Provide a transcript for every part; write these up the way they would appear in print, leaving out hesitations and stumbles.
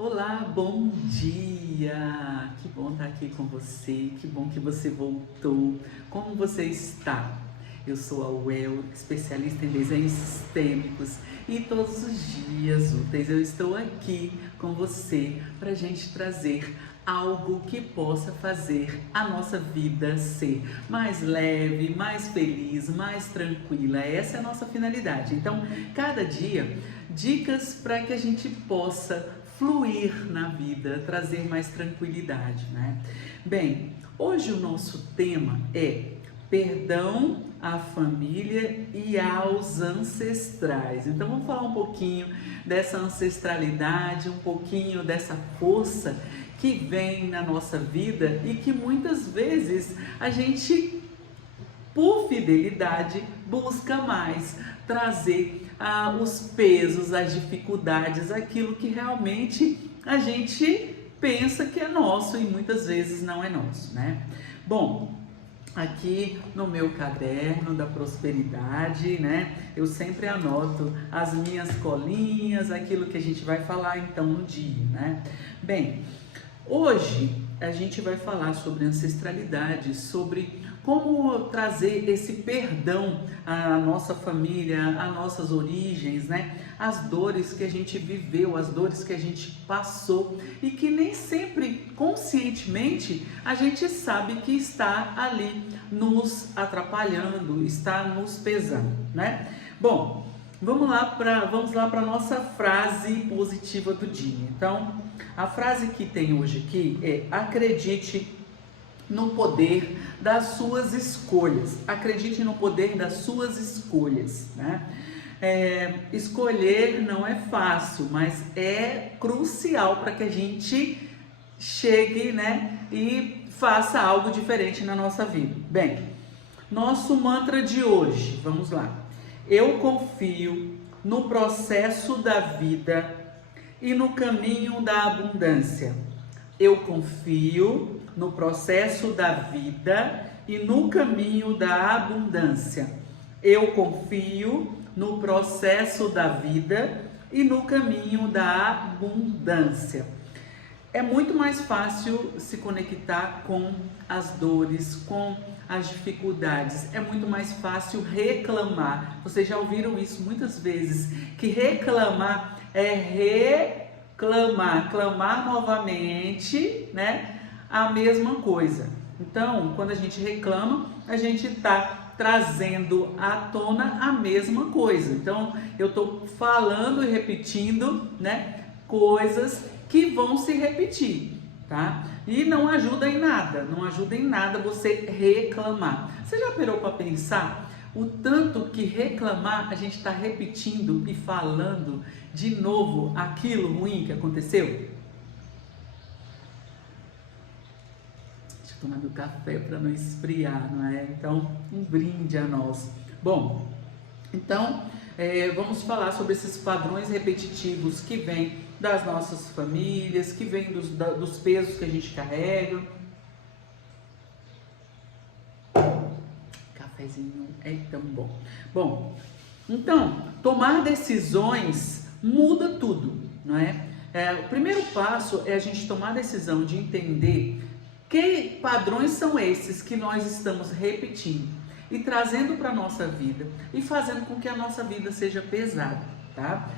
Olá, bom dia! Que bom estar aqui com você, que bom que você voltou. Como você está? Eu sou a Well, especialista em desenhos sistêmicos e todos os dias úteis eu estou aqui com você para a gente trazer algo que possa fazer a nossa vida ser mais leve, mais feliz, mais tranquila. Essa é a nossa finalidade. Então, cada dia, dicas para que a gente possa fluir na vida, trazer mais tranquilidade, né? Bem, hoje o nosso tema é perdão à família e aos ancestrais. Então vamos falar um pouquinho dessa ancestralidade, um pouquinho dessa força que vem na nossa vida e que muitas vezes a gente, por fidelidade, busca mais trazer os pesos, as dificuldades, aquilo que realmente a gente pensa que é nosso e muitas vezes não é nosso, né? Bom, aqui no meu caderno da prosperidade, né? Eu sempre anoto as minhas colinhas, aquilo que a gente vai falar então no dia, né? Bem, hoje a gente vai falar sobre ancestralidade, sobre como trazer esse perdão à nossa família, às nossas origens, né? As dores que a gente viveu, as dores que a gente passou e que nem sempre conscientemente a gente sabe que está ali nos atrapalhando, está nos pesando, né? Bom, vamos lá para a nossa frase positiva do dia. Então, a frase que tem hoje aqui é: acredite no poder das suas escolhas. Acredite no poder das suas escolhas, né? Escolher não é fácil, mas é crucial para que a gente chegue, né, e faça algo diferente na nossa vida. Bem, nosso mantra de hoje, vamos lá. Eu confio no processo da vida e no caminho da abundância. Eu confio no processo da vida e no caminho da abundância. Eu confio no processo da vida e no caminho da abundância. É muito mais fácil se conectar com as dores, com as dificuldades. É muito mais fácil reclamar. Vocês já ouviram isso muitas vezes, que reclamar é clamar novamente, né? A mesma coisa. Então, quando a gente reclama, a gente está trazendo à tona a mesma coisa. Então, eu estou falando e repetindo, né, coisas que vão se repetir, tá? E não ajuda em nada você reclamar. Você já parou para pensar o tanto que reclamar a gente está repetindo e falando de novo aquilo ruim que aconteceu? Deixa eu tomar meu café para não esfriar, não é? Então, um brinde a nós. Bom, então, vamos falar sobre esses padrões repetitivos que vêm das nossas famílias, que vêm dos pesos que a gente carrega. Cafezinho é tão bom. Bom, então, tomar decisões muda tudo, não é? O primeiro passo é a gente tomar a decisão de entender que padrões são esses que nós estamos repetindo e trazendo para a nossa vida e fazendo com que a nossa vida seja pesada, tá?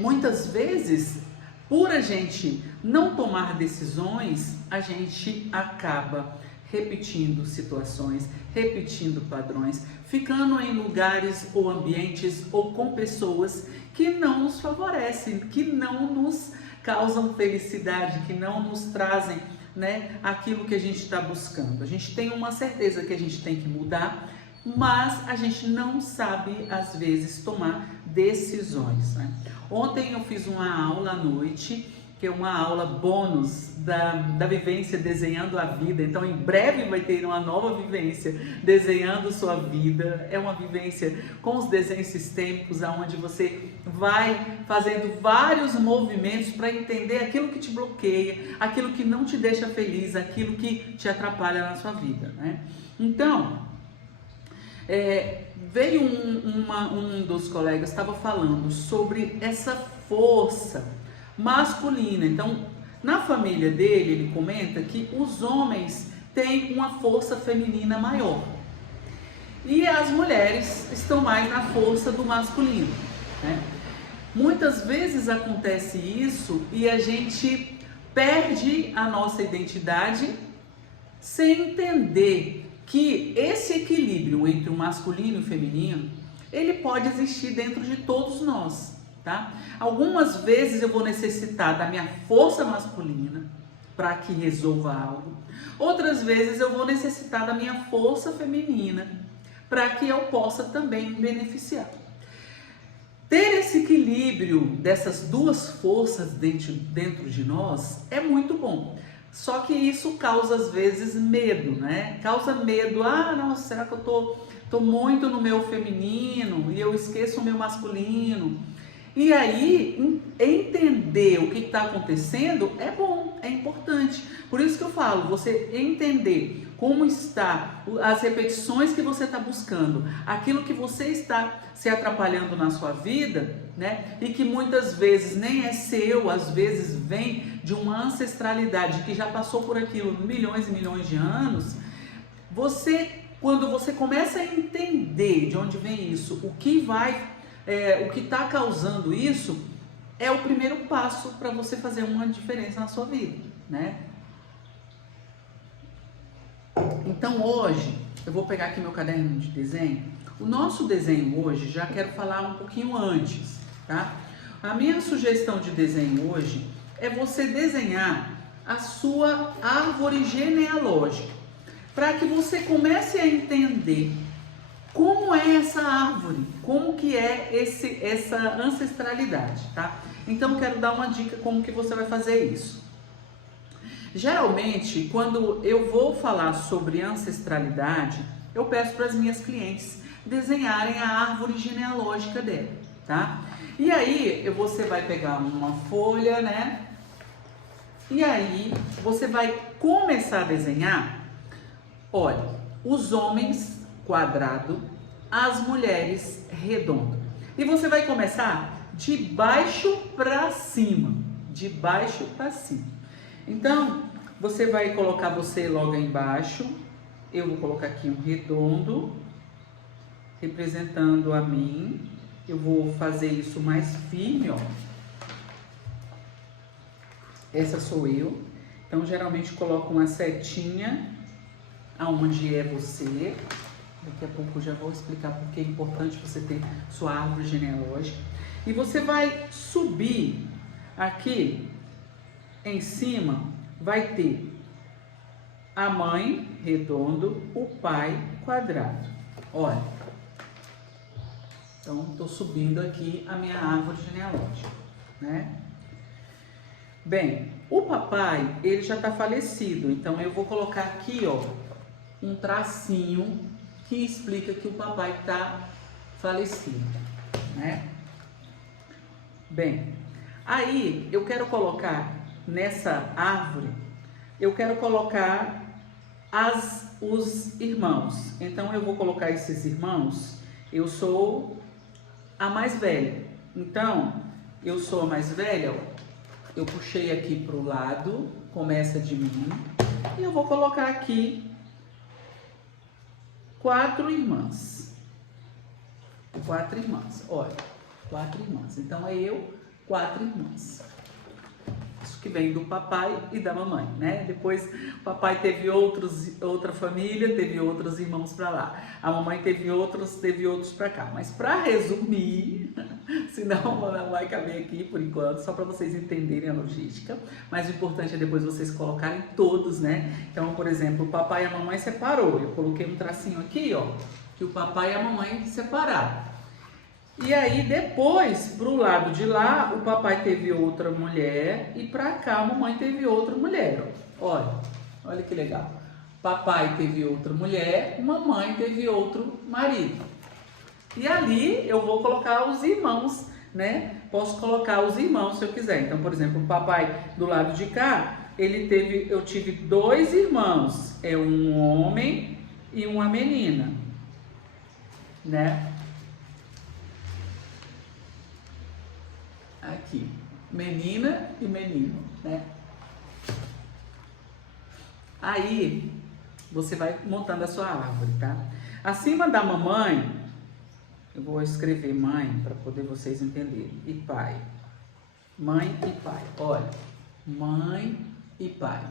Muitas vezes, por a gente não tomar decisões, a gente acaba repetindo situações, repetindo padrões, ficando em lugares ou ambientes ou com pessoas que não nos favorecem, que não nos causam felicidade, que não nos trazem, né, aquilo que a gente está buscando. A gente tem uma certeza que a gente tem que mudar, mas a gente não sabe, às vezes, tomar decisões, né? Ontem eu fiz uma aula à noite, que é uma aula bônus da vivência Desenhando a Vida. Então, em breve vai ter uma nova vivência Desenhando Sua Vida. É uma vivência com os desenhos sistêmicos, onde você vai fazendo vários movimentos para entender aquilo que te bloqueia, aquilo que não te deixa feliz, aquilo que te atrapalha na sua vida, né? Então, veio um dos colegas, estava falando sobre essa força masculina. Então, na família dele, ele comenta que os homens têm uma força feminina maior e as mulheres estão mais na força do masculino, né? Muitas vezes acontece isso e a gente perde a nossa identidade sem entender que esse equilíbrio entre o masculino e o feminino, ele pode existir dentro de todos nós, tá? Algumas vezes eu vou necessitar da minha força masculina para que resolva algo. Outras vezes eu vou necessitar da minha força feminina para que eu possa também me beneficiar. Ter esse equilíbrio dessas duas forças dentro de nós é muito bom. Só que isso causa às vezes medo, né? Causa medo. Ah, não, será que eu tô muito no meu feminino e eu esqueço o meu masculino? E aí, entender o que está acontecendo é bom, é importante. Por isso que eu falo, você entender como está as repetições que você está buscando, aquilo que você está se atrapalhando na sua vida, né? E que muitas vezes nem é seu, às vezes vem de uma ancestralidade que já passou por aquilo milhões e milhões de anos. Quando você começa a entender de onde vem isso, o que está causando isso, é o primeiro passo para você fazer uma diferença na sua vida, né? Então hoje, eu vou pegar aqui meu caderno de desenho. O nosso desenho hoje, já quero falar um pouquinho antes, tá? A minha sugestão de desenho hoje é você desenhar a sua árvore genealógica, para que você comece a entender como é essa árvore, como que é essa ancestralidade, tá? Então, quero dar uma dica como que você vai fazer isso. Geralmente, quando eu vou falar sobre ancestralidade, eu peço para as minhas clientes desenharem a árvore genealógica dela, tá? E aí, você vai pegar uma folha, né? E aí, você vai começar a desenhar, olha, os homens quadrado, as mulheres redondo. E você vai começar de baixo para cima, de baixo para cima. Então, você vai colocar você logo aí embaixo. Eu vou colocar aqui um redondo, representando a mim. Eu vou fazer isso mais firme, ó. Essa sou eu. Então, geralmente coloco uma setinha aonde é você. Daqui a pouco eu já vou explicar porque é importante você ter sua árvore genealógica. E você vai subir aqui em cima, vai ter a mãe redondo, o pai quadrado. Olha, então estou subindo aqui a minha árvore genealógica, né? Bem, o papai, ele já está falecido, então eu vou colocar aqui, ó, um tracinho que explica que o papai está falecido, né? Bem, aí eu quero colocar nessa árvore, eu quero colocar os irmãos. Então eu vou colocar esses irmãos. Eu sou a mais velha. Então, eu sou a mais velha, ó. Eu puxei aqui para o lado, começa de mim, e eu vou colocar aqui 4 irmãs. 4 irmãs, olha, 4 irmãs. Então é eu, 4 irmãs. Isso que vem do papai e da mamãe, né? Depois o papai teve outra família, teve outros irmãos para lá. A mamãe teve outros para cá. Mas para resumir, senão não vai caber aqui por enquanto, só para vocês entenderem a logística. Mas o importante é depois vocês colocarem todos, né? Então, por exemplo, o papai e a mamãe separou. Eu coloquei um tracinho aqui, ó, que o papai e a mamãe separaram. E aí depois, pro lado de lá, o papai teve outra mulher e pra cá a mamãe teve outra mulher. Ó. Olha que legal. Papai teve outra mulher, mamãe teve outro marido. E ali eu vou colocar os irmãos, né? Posso colocar os irmãos se eu quiser. Então, por exemplo, o papai do lado de cá, eu tive 2 irmãos. É um homem e uma menina, né? Aqui. menina e menino, né? Aí você vai montando a sua árvore, tá? Acima da mamãe, eu vou escrever mãe para poder vocês entenderem. E pai. Mãe e pai. Olha, mãe e pai.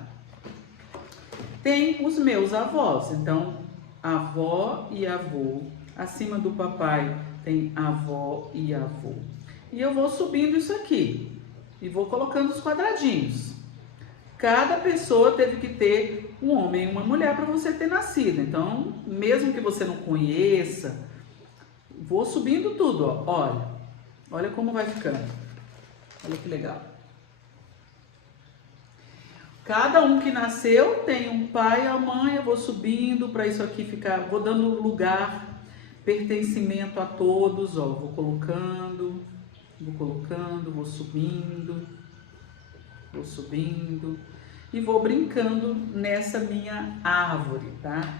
Tem os meus avós, então avó e avô. Acima do papai tem avó e avô. E eu vou subindo isso aqui e vou colocando os quadradinhos. Cada pessoa teve que ter um homem e uma mulher para você ter nascido. Então, mesmo que você não conheça, vou subindo tudo, ó. Olha, olha como vai ficando. Olha que legal. Cada um que nasceu tem um pai e a mãe. Eu vou subindo para isso aqui ficar, vou dando lugar, pertencimento a todos, ó. Vou colocando, vou subindo e vou brincando nessa minha árvore, tá?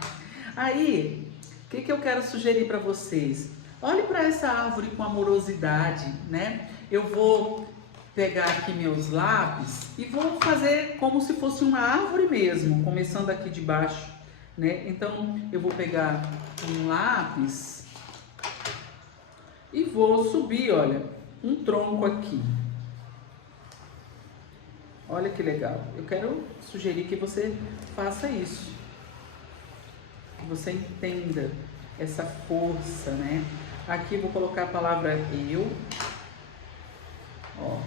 Aí, o que eu quero sugerir para vocês? Olhe para essa árvore com amorosidade, né? Eu vou pegar aqui meus lápis e vou fazer como se fosse uma árvore mesmo, começando aqui de baixo, né? Então, eu vou pegar um lápis e vou subir, olha, um tronco aqui. Olha que legal. Eu quero sugerir que você faça isso. Que você entenda essa força, né? Aqui eu vou colocar a palavra eu. Ó.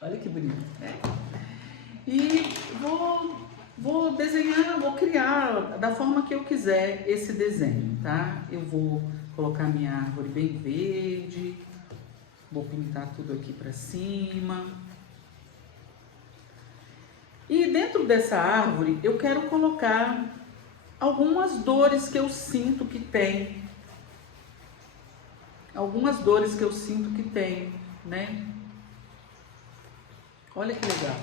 Olha que bonito, né? E vou desenhar, vou criar da forma que eu quiser esse desenho, tá? Eu vou colocar minha árvore bem verde, vou pintar tudo aqui para cima. E dentro dessa árvore eu quero colocar algumas dores que eu sinto que tem. Algumas dores que eu sinto que tem, né? Olha que legal.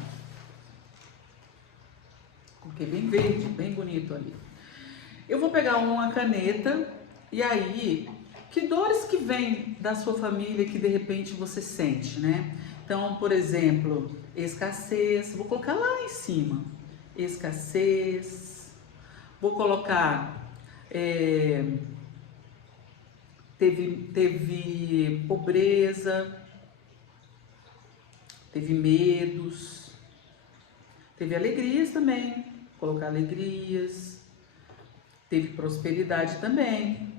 Coloquei bem verde, bem bonito ali. Eu vou pegar uma caneta e aí, que dores que vêm da sua família que de repente você sente, né? Então, por exemplo, escassez, vou colocar lá em cima. Escassez. Vou colocar, teve pobreza, teve medos, teve alegrias também, vou colocar alegrias, teve prosperidade também,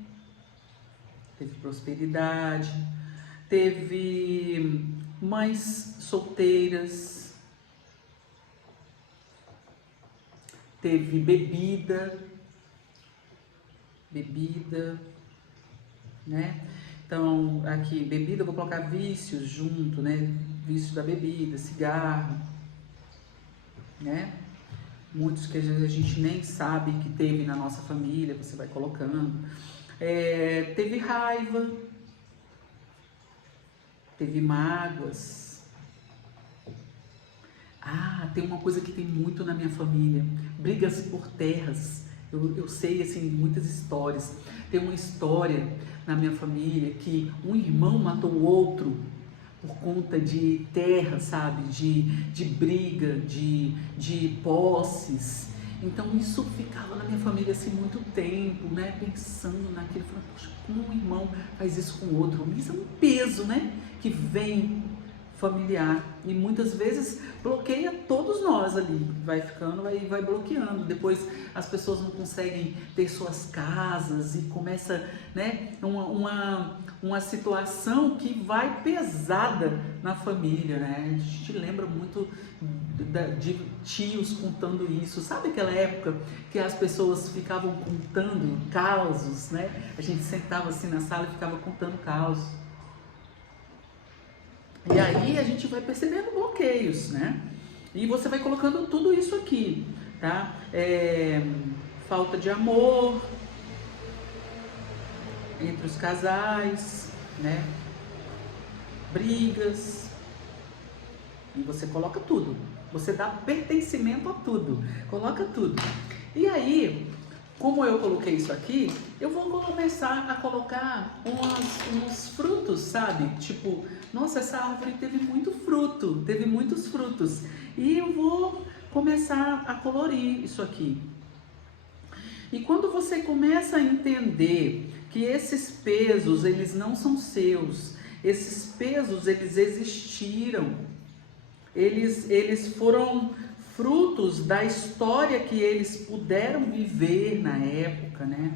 teve mães solteiras, teve bebida, né? Então, aqui, bebida, eu vou colocar vícios junto, né? Vícios da bebida, cigarro, né? Muitos que às vezes a gente nem sabe que teve na nossa família, você vai colocando. Teve raiva, teve mágoas. Ah, tem uma coisa que tem muito na minha família, brigas por terras. Eu sei, assim, muitas histórias. Tem uma história na minha família que um irmão matou o outro por conta de terra, sabe? De briga, de posses. Então isso ficava na minha família assim muito tempo, né? Pensando naquilo, falando, poxa, como um irmão faz isso com o outro? Isso é um peso, né? Que vem familiar e muitas vezes bloqueia todos nós ali, vai ficando, vai bloqueando. Depois as pessoas não conseguem ter suas casas e começa, né, uma situação que vai pesada na família, né? A gente lembra muito de tios contando isso. Sabe aquela época que as pessoas ficavam contando causos, né? A gente sentava assim na sala e ficava contando causos. E aí a gente vai percebendo bloqueios, né? E você vai colocando tudo isso aqui, tá? Falta de amor entre os casais, né? Brigas. E você coloca tudo. Você dá pertencimento a tudo. Coloca tudo. E aí, como eu coloquei isso aqui, eu vou começar a colocar uns frutos, sabe? Tipo, nossa, essa árvore teve muito fruto, teve muitos frutos. E eu vou começar a colorir isso aqui. E quando você começa a entender que esses pesos, eles não são seus, esses pesos, eles existiram, eles foram frutos da história que eles puderam viver na época, né?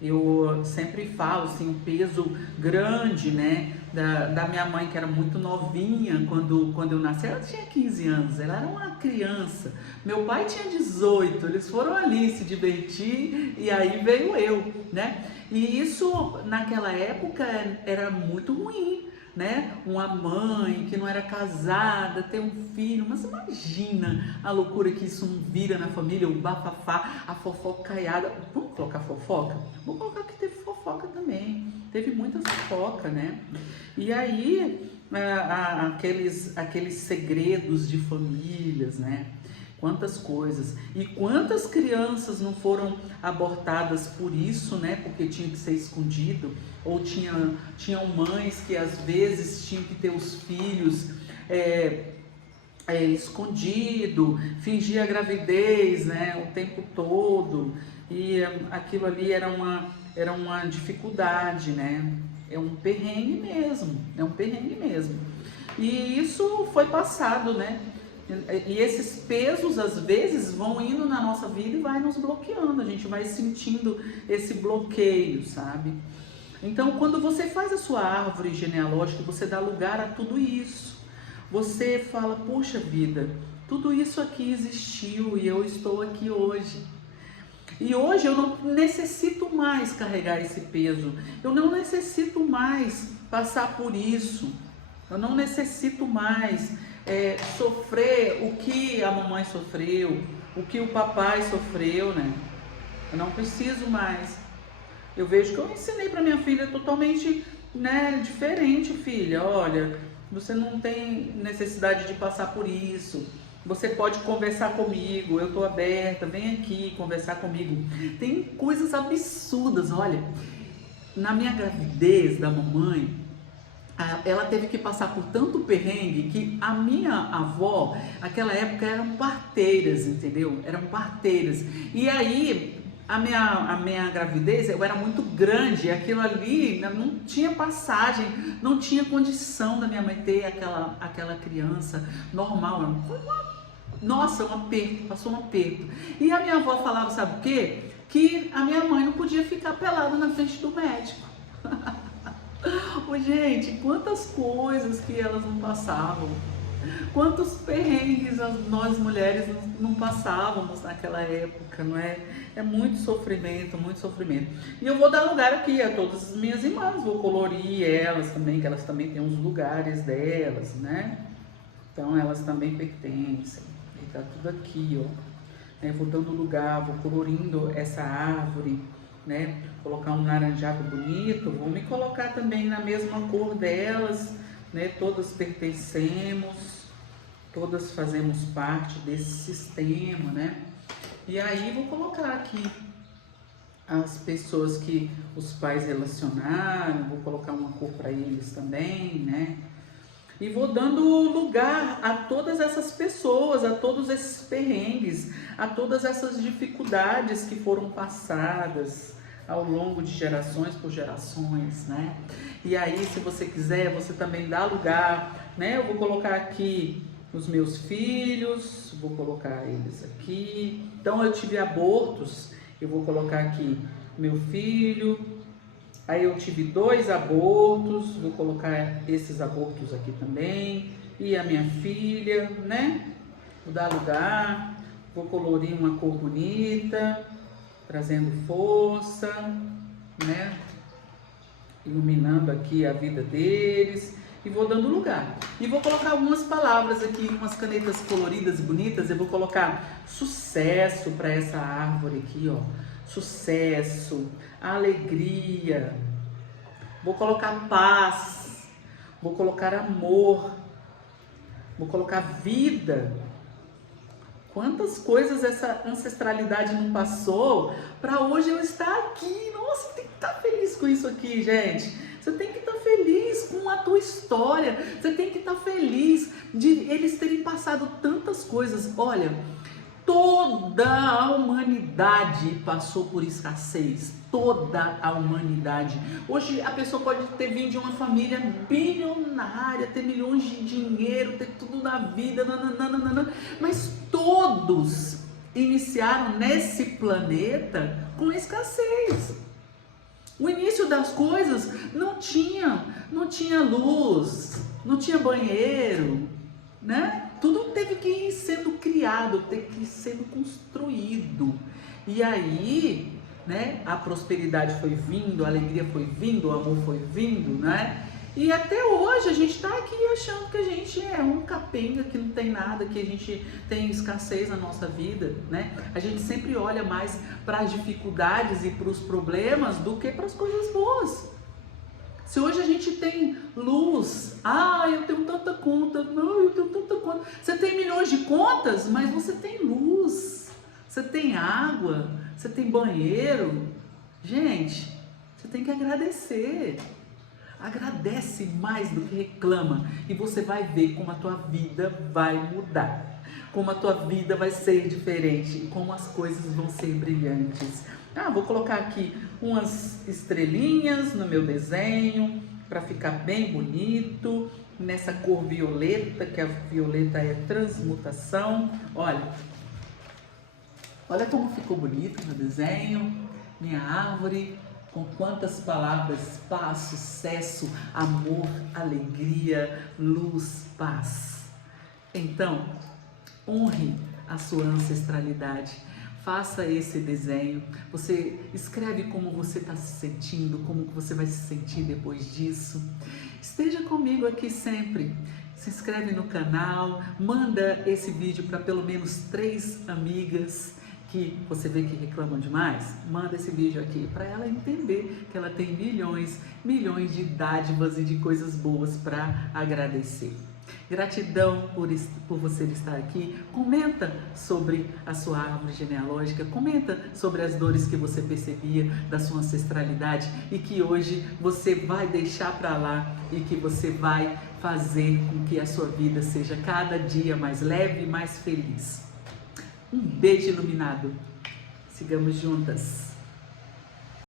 Eu sempre falo, assim, um peso grande, né, da minha mãe, que era muito novinha quando eu nasci. Ela tinha 15 anos, ela era uma criança. Meu pai tinha 18, eles foram ali se divertir e aí veio eu, né? E isso, naquela época, era muito ruim, né? Uma mãe que não era casada, ter um filho, mas imagina a loucura que isso não vira na família, o bafafá, a fofocaiada. Vamos colocar fofoca? Vou colocar que teve fofoca também, teve muita fofoca, né? E aí, aqueles segredos de famílias, né? Quantas coisas, e quantas crianças não foram abortadas por isso, né? Porque tinha que ser escondido, ou tinham mães que às vezes tinham que ter os filhos escondido, fingir a gravidez, né? O tempo todo, e aquilo ali era uma dificuldade, né? É um perrengue mesmo, e isso foi passado, né? E esses pesos, às vezes, vão indo na nossa vida e vai nos bloqueando. A gente vai sentindo esse bloqueio, sabe? Então, quando você faz a sua árvore genealógica, você dá lugar a tudo isso. Você fala, poxa vida, tudo isso aqui existiu e eu estou aqui hoje. E hoje eu não necessito mais carregar esse peso. Eu não necessito mais passar por isso. Eu não necessito mais sofrer o que a mamãe sofreu, o que o papai sofreu, né? Eu não preciso mais. Eu vejo que eu ensinei para minha filha totalmente, né, diferente, filha. Olha, você não tem necessidade de passar por isso. Você pode conversar comigo, eu estou aberta, vem aqui conversar comigo. Tem coisas absurdas, olha. Na minha gravidez da mamãe, ela teve que passar por tanto perrengue que a minha avó, naquela época, eram parteiras, entendeu? Eram parteiras. E aí, a minha gravidez, eu era muito grande, aquilo ali não tinha passagem, não tinha condição da minha mãe ter aquela criança normal. Nossa, um aperto, passou um aperto. E a minha avó falava, sabe o quê? Que a minha mãe não podia ficar pelada na frente do médico. Gente, quantas coisas que elas não passavam, quantos perrengues nós mulheres não passávamos naquela época, não é? É muito sofrimento, muito sofrimento. E eu vou dar lugar aqui a todas as minhas irmãs, vou colorir elas também, que elas também têm os lugares delas, né? Então elas também pertencem. E tá tudo aqui, ó. Vou dando lugar, vou colorindo essa árvore, né? Colocar um laranjado bonito, vou me colocar também na mesma cor delas, né? Todas pertencemos, todas fazemos parte desse sistema, né? E aí vou colocar aqui as pessoas que os pais relacionaram, vou colocar uma cor para eles também, né? E vou dando lugar a todas essas pessoas, a todos esses perrengues, a todas essas dificuldades que foram passadas ao longo de gerações por gerações, né? E aí, se você quiser, você também dá lugar, né? Eu vou colocar aqui os meus filhos, vou colocar eles aqui. Então, eu tive abortos, eu vou colocar aqui meu filho. Aí eu tive 2 abortos, vou colocar esses abortos aqui também. E a minha filha, né? Vou dar lugar, vou colorir uma cor bonita, trazendo força, né? Iluminando aqui a vida deles. E vou dando lugar. E vou colocar algumas palavras aqui, umas canetas coloridas e bonitas. Eu vou colocar sucesso para essa árvore aqui, ó. Sucesso, alegria. Vou colocar paz. Vou colocar amor. Vou colocar vida. Quantas coisas essa ancestralidade não passou para hoje eu estar aqui. Nossa, tem que estar feliz com isso aqui, gente. Você tem que estar feliz com a tua história. Você tem que estar feliz de eles terem passado tantas coisas. Olha, toda a humanidade passou por escassez. Toda a humanidade. Hoje a pessoa pode ter vindo de uma família bilionária, ter milhões de dinheiro, ter tudo na vida, nananana, mas todos iniciaram nesse planeta com escassez. O início das coisas não tinha luz, não tinha banheiro, né? Tudo teve que ir sendo criado, teve que ir sendo construído. E aí, né, a prosperidade foi vindo, a alegria foi vindo, o amor foi vindo, né? E até hoje a gente está aqui achando que a gente é um capenga, que não tem nada, que a gente tem escassez na nossa vida, né? A gente sempre olha mais para as dificuldades e para os problemas do que para as coisas boas. Se hoje a gente tem luz, eu tenho tanta conta, não, eu tenho tanta conta. Você tem milhões de contas, mas você tem luz, você tem água, você tem banheiro. Gente, você tem que agradecer. Agradece mais do que reclama e você vai ver como a tua vida vai mudar, como a tua vida vai ser diferente e como as coisas vão ser brilhantes. Vou colocar aqui umas estrelinhas no meu desenho para ficar bem bonito, nessa cor violeta, que a violeta é transmutação. Olha como ficou bonito meu desenho, minha árvore. Com quantas palavras: paz, sucesso, amor, alegria, luz, paz. Então, honre a sua ancestralidade. Faça esse desenho. Você escreve como você está se sentindo, como você vai se sentir depois disso. Esteja comigo aqui sempre. Se inscreve no canal, manda esse vídeo para pelo menos 3 amigas que você vê que reclamam demais. Manda esse vídeo aqui para ela entender que ela tem milhões de dádivas e de coisas boas para agradecer. Gratidão por você estar aqui. Comenta sobre a sua árvore genealógica, comenta sobre as dores que você percebia da sua ancestralidade e que hoje você vai deixar para lá e que você vai fazer com que a sua vida seja cada dia mais leve e mais feliz. Um beijo iluminado. Sigamos juntas.